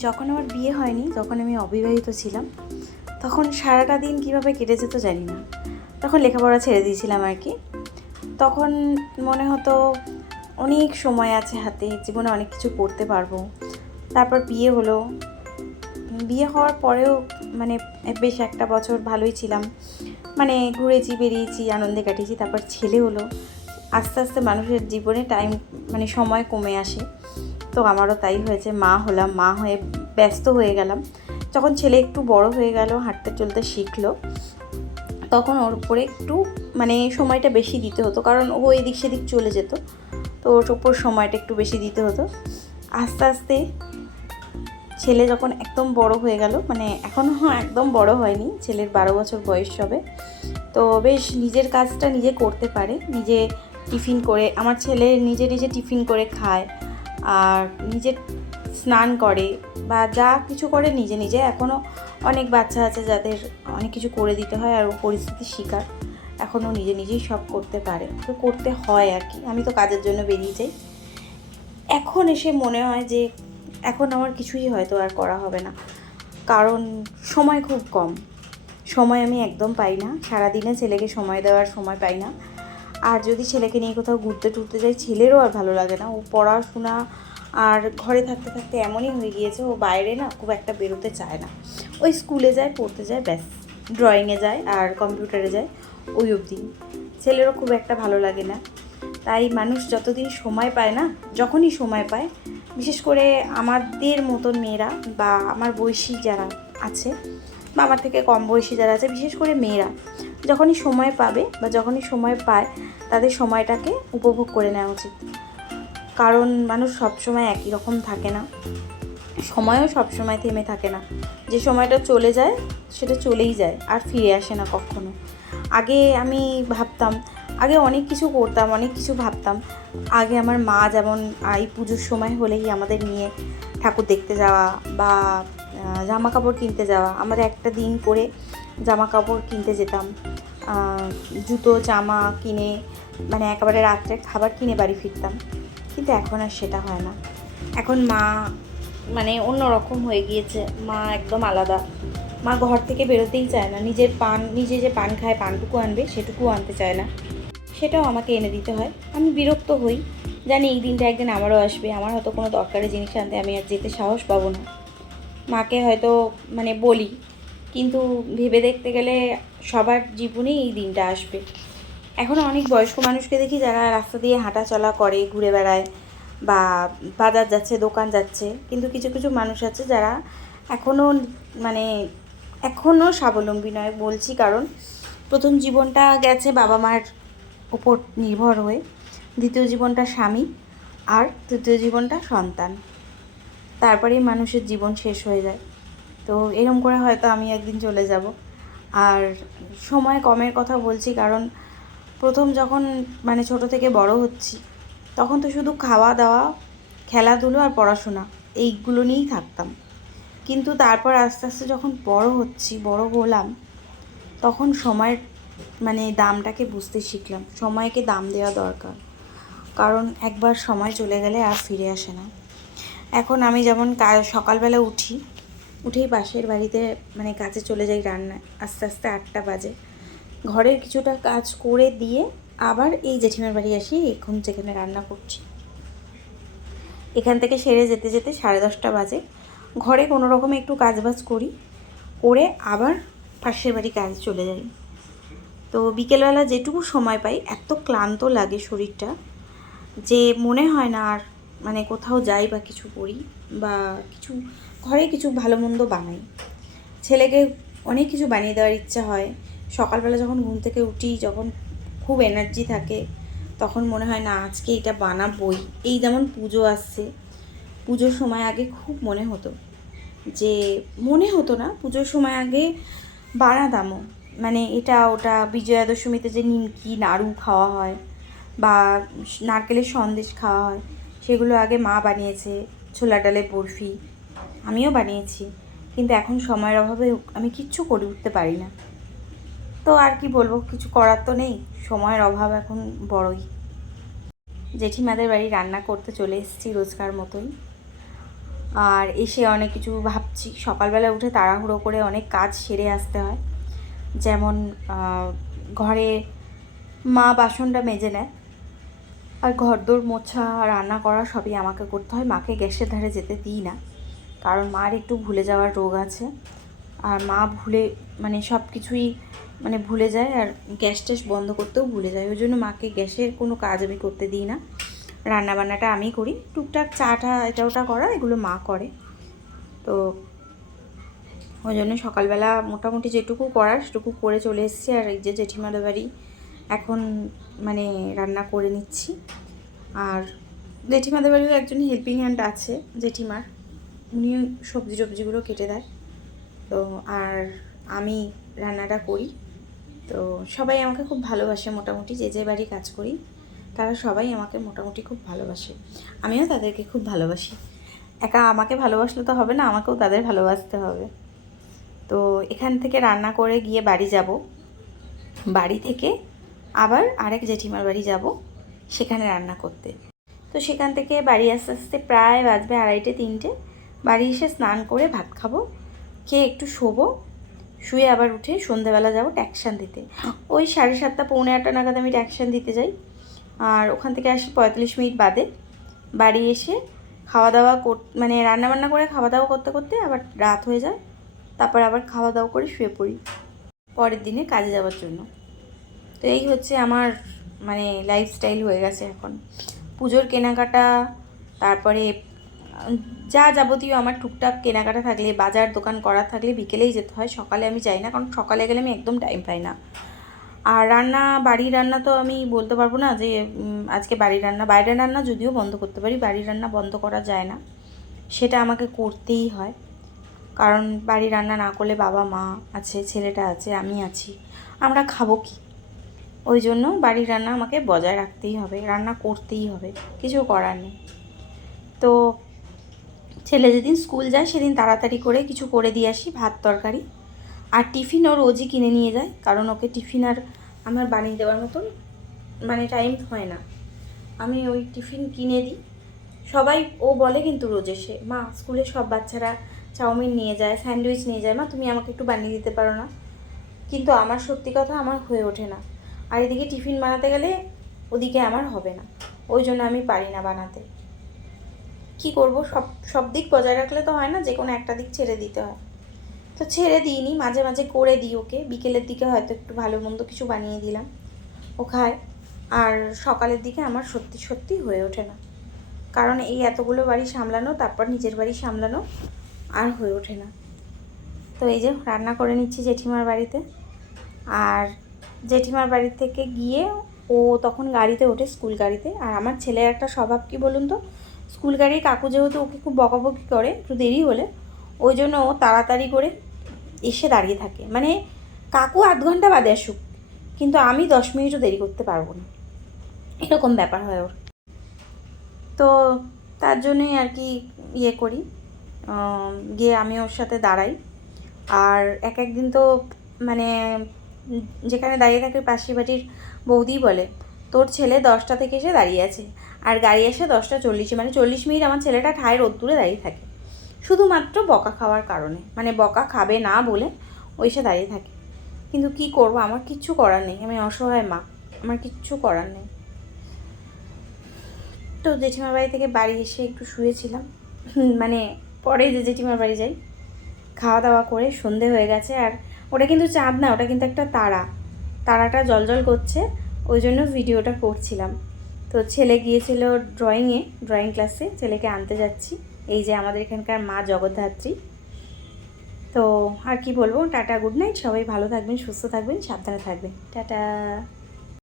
যখন আমার বিয়ে হয়নি, যখন আমি অবিবাহিত ছিলাম, তখন সারাটা দিন কীভাবে কেটে যেত জানি না। তখন লেখাপড়া ছেড়ে দিয়েছিলাম আর কি। তখন মনে হতো অনেক সময় আছে হাতে, জীবনে অনেক কিছু করতে পারবো। তারপর বিয়ে হলো। বিয়ে হওয়ার পরেও মানে বেশ একটা বছর ভালোই ছিলাম, মানে ঘুরেছি, বেরিয়েছি, আনন্দে কাটিয়েছি। তারপর ছেলে হলো। আস্তে আস্তে মানুষের জীবনে টাইম মানে সময় কমে আসে। তো আমারও তাই হয়েছে। মা হলাম, মা হয়ে ব্যস্ত হয়ে গেলাম। যখন ছেলে একটু বড় হয়ে গেল, হাঁটতে চলতে শিখলো, তখন ওর উপরে একটু মানে সময়টা বেশি দিতে হতো, কারণ ও এদিক সেদিক চলে যেত। তো ওর উপর সময়টা একটু বেশি দিতে হতো। আস্তে আস্তে ছেলে যখন একদম বড় হয়ে গেল, মানে এখনও একদম বড় হয়নি, ছেলের 12 বছর বয়স হবে, তো বেশ নিজের কাজটা নিজে করতে পারে। নিজে টিফিন করে, আমার ছেলে নিজে নিজে টিফিন করে খায়, আর নিজে স্নান করে বা যা কিছু করে নিজে নিজে। এখনও অনেক বাচ্চা আছে যাদের অনেক কিছু করে দিতে হয়, আর ও পরিস্থিতির শিকার। এখনও নিজে নিজেই সব করতে পারে, তো করতে হয় আর কি। আমি তো কাজের জন্য বেরিয়ে যাই। এখন এসে মনে হয় যে এখন আমার কিছুই হয়তো আর করা হবে না, কারণ সময় খুব কম। সময় আমি একদম পাই না, সারাদিনে ছেলেকে সময় দেওয়ার সময় পাই না। আর যদি ছেলেকে নিয়ে কোথাও ঘুরতে টুরতে যাই, ছেলেরও আর ভালো লাগে না। ও পড়াশোনা আর ঘরে থাকতে থাকতে এমনই হয়ে গিয়েছে, ও বাইরে না খুব একটা বেরোতে চায় না। ওই স্কুলে যায়, পড়তে যায়, ব্যাস, ড্রয়িংয়ে যায় আর কম্পিউটারে যায়, ওই অবধি। ছেলেরও খুব একটা ভালো লাগে না। তাই মানুষ যতদিন সময় পায় না, যখনই সময় পায়, বিশেষ করে আমাদের মতন মেয়েরা বা আমার বয়সী যারা আছে বা আমার থেকে কম বয়সী যারা আছে, বিশেষ করে মেয়েরা যখনই সময় পাবে বা যখনই সময় পায়, তাদের সময়টাকে উপভোগ করে নেওয়া উচিত। কারণ মানুষ সবসময় একই রকম থাকে না, সময়ও সবসময় থেমে থাকে না। যে সময়টা চলে যায় সেটা চলেই যায়, আর ফিরে আসে না কখনো। আগে আমি ভাবতাম, আগে অনেক কিছু করতাম, অনেক কিছু ভাবতাম। আগে আমার মা যেমন এই পুজোর সময় হলেই আমাদের নিয়ে ঠাকুর দেখতে যাওয়া বা জামা কাপড় কিনতে যাওয়া, আমাদের একটা দিন করে জামা কাপড় কিনতে যেতাম, জুতো জামা কিনে, মানে একেবারে রাত্রে খাবার কিনে বাড়ি ফিরতাম। কিন্তু এখন আর সেটা হয় না। এখন মা মানে অন্যরকম হয়ে গিয়েছে, মা একদম আলাদা। মা ঘর থেকে বেরোতেই চায় না, নিজে যে পান খায়, পানটুকু আনবে, সেটুকুও আনতে চায় না। সেটাও আমাকে এনে দিতে হয়। আমি বিরক্ত হই, জানি এই দিনটা একদিন আমারও আসবে, আমার হয়তো কোনো দরকারি জিনিস আনতে আমি আর যেতে সাহস পাবো না। মাকে হয়তো মানে বলি, কিন্তু ভেবে দেখতে গেলে সবার জীবনেই এই দিনটা আসবে। এখনও অনেক বয়স্ক মানুষকে দেখি যারা রাস্তা দিয়ে হাঁটা চলা করে, ঘুরে বেড়ায় বা বাজার যাচ্ছে, দোকান যাচ্ছে, কিন্তু কিছু কিছু মানুষ আছে যারা এখনও মানে এখনও স্বাবলম্বী নয়। বলছি কারণ প্রথম জীবনটা গেছে বাবা মার উপর নির্ভর হয়ে, দ্বিতীয় জীবনটা স্বামী, আর তৃতীয় জীবনটা সন্তান। তারপরেই মানুষের জীবন শেষ হয়ে যায়। তো এরকম করে হয়তো আমি একদিন চলে যাব। আর সময় কমের কথা বলছি কারণ প্রথম যখন মানে ছোট থেকে বড় হচ্ছি, তখন তো শুধু খাওয়া দাওয়া, খেলাধুলো আর পড়াশোনা, এইগুলো নিয়েই থাকতাম। কিন্তু তারপর আস্তে আস্তে যখন বড় হচ্ছি, বড় হলাম, তখন সময়ের মানে দামটাকে বুঝতে শিখলাম। সময়কে দাম দেওয়া দরকার, কারণ একবার সময় চলে গেলে আর ফিরে আসে না। এখন আমি যেমন সকালবেলা উঠেই পাশের বাড়িতে মানে কাজে চলে যাই রান্নায়, আস্তে আস্তে 8টা বাজে। ঘরের কিছুটা কাজ করে দিয়ে আবার এই জেঠিমার বাড়ি আসি, এখন যেখানে রান্না করছি, এখান থেকে সেরে যেতে যেতে 10:30 বাজে। ঘরে কোনো রকমে একটু কাজবাজ করি, করে আবার পাশের বাড়ি কাজে চলে যাই। তো বিকেলবেলা যেটুকু সময় পাই, এত ক্লান্ত লাগে শরীরটা যে মনে হয় না আর মানে কোথাও যাই বা কিছু করি বা কিছু ঘরে কিছু ভালো মন্দ বানাই। ছেলেকে অনেক কিছু বানিয়ে দেওয়ার ইচ্ছা হয়। সকালবেলা যখন ঘুম থেকে উঠি, যখন খুব এনার্জি থাকে, তখন মনে হয় না আজকে এটা বানাবোই। এই যেমন পুজো আসছে, পুজোর সময় আগে খুব মনে হতো, যে মনে হতো না, পুজোর সময় আগে বানাতামও, মানে এটা ওটা। বিজয়া দশমীতে যে নিমকি নাড়ু খাওয়া হয় বা নারকেলের সন্দেশ খাওয়া হয়, সেগুলো আগে মা বানিয়েছে। ছোলা ডালের বরফি আমিও বানিয়েছি, কিন্তু এখন সময়ের অভাবে আমি কিচ্ছু করে উঠতে পারি না। তো আর কি বলবো, কিছু করার তো নেই, সময়ের অভাব এখন বড়ই। জেঠিমাদের বাড়ি রান্না করতে চলে এসেছি রোজকার মতোই। আর এসে অনেক কিছু ভাবছি। সকালবেলা উঠে তাড়াহুড়ো করে অনেক কাজ সেরে আসতে হয়। যেমন ঘরে মা বাসনটা মেজে নেয়, আর ঘরদোর মোছা রান্না করা সবই আমাকে করতে হয়। মাকে গ্যাসের ধারে যেতে দিই না, কারণ মার একটু ভুলে যাওয়ার রোগ আছে। আর মা মানে সব কিছুই মানে ভুলে যায়, আর গ্যাস ট্যাস বন্ধ করতেও ভুলে যায়। ওই জন্য মাকে গ্যাসের কোনো কাজ আমি করতে দিই না। রান্নাবান্নাটা আমি করি, টুকটাক চাটা এটা ওটা করা এগুলো মা করে। তো ওই জন্য সকালবেলা মোটামুটি যেটুকু করার সেটুকু করে চলে এসেছি। আর এই যে জেঠিমাদের বাড়ি এখন মানে রান্না করে নিচ্ছি। আর জেঠিমাদের বাড়িও একজন হেল্পিং হ্যান্ড আছে জেঠিমার, উনি সবজিগুলো কেটে দেয়। তো আর আমি রান্নাটা করি। তো সবাই আমাকে খুব ভালোবাসে, মোটামুটি যে বাড়ি কাজ করি তারা সবাই আমাকে মোটামুটি খুব ভালোবাসে। আমিও তাদেরকে খুব ভালোবাসি। একা আমাকে ভালোবাসলে তো হবে না, আমাকেও তাদের ভালোবাসতে হবে। তো এখান থেকে রান্না করে গিয়ে বাড়ি যাব, বাড়ি থেকে আবার আরেক জেঠিমার বাড়ি যাব সেখানে রান্না করতে। তো সেখান থেকে বাড়ি আস্তে আস্তে প্রায় বাজবে 2:30 3টে। বাড়ি এসে স্নান করে ভাত খাবো, খেয়ে একটু শোবো, শুয়ে আবার উঠে সন্ধ্যেবেলা যাবো ট্যাকশান দিতে। ওই 7:30 পৌনে 8টা নাগাদ আমি ট্যাকশান দিতে যাই। আর ওখান থেকে আসি 45 মিনিট বাদে। বাড়ি এসে খাওয়া দাওয়া মানে রান্নাবান্না করে খাওয়া দাওয়া করতে করতে আবার রাত হয়ে যায়। তারপর আবার খাওয়া দাওয়া করে শুয়ে পড়ি পরের দিনে কাজে যাওয়ার জন্য। তো এই হচ্ছে আমার মানে লাইফস্টাইল হয়ে গেছে এখন। পুজোর কেনাকাটা, তারপরে যা যাবতীয় আমার টুকটাক কেনাকাটা থাকলে, বাজার দোকান করা থাকলে বিকেলেই যেতে হয়, সকালে আমি যাই না, কারণ সকালে গেলে আমি একদম টাইম পাই না। আর বাড়ির রান্না তো আমি বলতে পারবো না যে আজকে বাড়ির রান্না, বাইরের রান্না যদিও বন্ধ করতে পারি, বাড়ির রান্না বন্ধ করা যায় না, সেটা আমাকে করতেই হয়। কারণ বাড়ির রান্না না করলে বাবা মা আছে, ছেলেটা আছে, আমি আছি, আমরা খাবো কি? ওই জন্য বাড়ির রান্না আমাকে বজায় রাখতেই হবে, রান্না করতেই হবে, কিছু করার নেই। তো ছেলে যেদিন স্কুল যায় সেদিন তাড়াতাড়ি করে কিছু করে দিয়ে আসি, ভাত তরকারি। আর টিফিন ও রোজই কিনে নিয়ে যায়, কারণ ওকে টিফিন আর আমার বানিয়ে দেওয়ার মতন মানে টাইম হয় না। আমি ওই টিফিন কিনে দিই। সবাই ও বলে কিন্তু রোজ এসে, মা স্কুলে সব বাচ্চারা চাউমিন নিয়ে যায়, স্যান্ডউইচ নিয়ে যায়, মা তুমি আমাকে একটু বানিয়ে দিতে পারো না? কিন্তু আমার সত্যি কথা আমার হয়ে ওঠে না। আর এদিকে টিফিন বানাতে গেলে ওদিকে আমার হবে না, ওই জন্য আমি পারি না বানাতে। কি করব, সব দিক বজায় রাখলে তো হয় না, যে কোনো একটা দিক ছেড়ে দিতে হয়। তো ছেড়ে দিইনি, মাঝে মাঝে করে দিই ওকে। বিকেলের দিকে হয়তো একটু ভালো মন্দ কিছু বানিয়ে দিলাম, ও খায়। আর সকালের দিকে আমার সত্যি হয়ে ওঠে না, কারণ এই এতগুলো বাড়ি সামলানো, তারপর নিজের বাড়ি সামলানো আর হয়ে ওঠে না। তো এই যে রান্না করে নিচ্ছি জেঠিমার বাড়িতে। আর জেঠিমার বাড়ি থেকে গিয়ে ও তখন গাড়িতে ওঠে, স্কুল গাড়িতে। আর আমার ছেলের একটা স্বভাব কী বলুন তো, স্কুল গাড়ির কাকু যেহেতু ওকে খুব বকাবকি করে একটু দেরি হলে, ওই জন্য ও তাড়াতাড়ি করে এসে দাঁড়িয়ে থাকে। মানে কাকু 8 ঘন্টা বাদে আসুক, কিন্তু আমি 10 মিনিটও দেরি করতে পারবো না, এরকম ব্যাপার হয় ওর। তো তার জন্যই আর কি ইয়ে করি, গিয়ে আমি ওর সাথে দাঁড়াই। আর একদিন তো মানে যেখানে দাঁড়িয়ে থাকে পাশের বাড়ির বৌদি বলে, তোর ছেলে 10টা থেকে এসে দাঁড়িয়ে আছে, আর গাড়ি আসে 10টা 40, মানে 40 মিনিট আমার ছেলেটা ঠায় রোদ্দুরে দাঁড়িয়ে থাকে, শুধুমাত্র বকা খাওয়ার কারণে। মানে বকা খাবে না বলে ওই সে দাঁড়িয়ে থাকে। কিন্তু কি করব, আমার কিচ্ছু করার নেই, আমি অসহায় মা, আমার কিচ্ছু করার নেই। তো জেঠিমার বাড়ি থেকে বাড়ি এসে একটু শুয়েছিলাম, মানে পরে যে জেঠিমার বাড়ি যাই, খাওয়া দাওয়া করে সন্ধে হয়ে গেছে। আর ওটা কিন্তু চাঁদ না, ওটা কিন্তু একটা তারাটা জলজল করছে, ওই জন্য ভিডিওটা করছিলাম। তো ছেলে গিয়েছিল ড্রয়িং ক্লাসে, ছেলেকে আনতে যাচ্ছি। এই যে আমাদের এখানকার মা জগদ্ধাত্রী। তো আর কি বলবো, টাটা, গুড নাইট, সবাই ভালো থাকবেন, সুস্থ থাকবেন, সাবধানে থাকবেন, টাটা।